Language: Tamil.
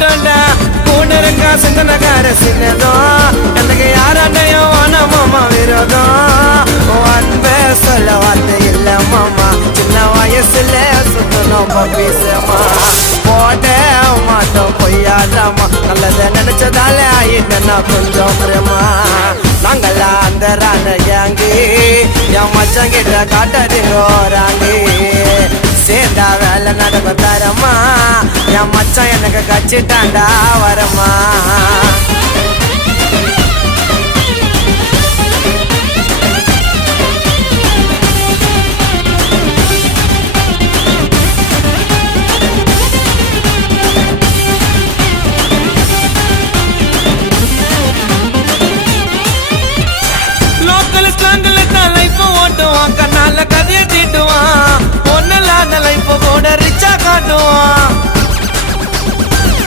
மாட்டோண்டா கூட இருக்கா சிந்தனக்கார சின்னதும் எனக்கு யாராண்டையும் வான மாமா விரோதம் அன்பே சொல்ல வார்த்தை இல்ல மாமா சின்ன வயசுல சுத்தணும் பீசமா போட மாட்டோம் பொய்யாடாமா நல்லத நினைச்சதால ஆயிட்டா கொஞ்சம் பிரேமா நாங்களா அந்த ராண கேங்கு என் மச்சான் கிட்ட காட்டாதீங்கோராங்க சேர்ந்தா வேலை நடக்கும் தரமா என் மச்சான் எனக்கு கச்சிட்டாண்டா வரமா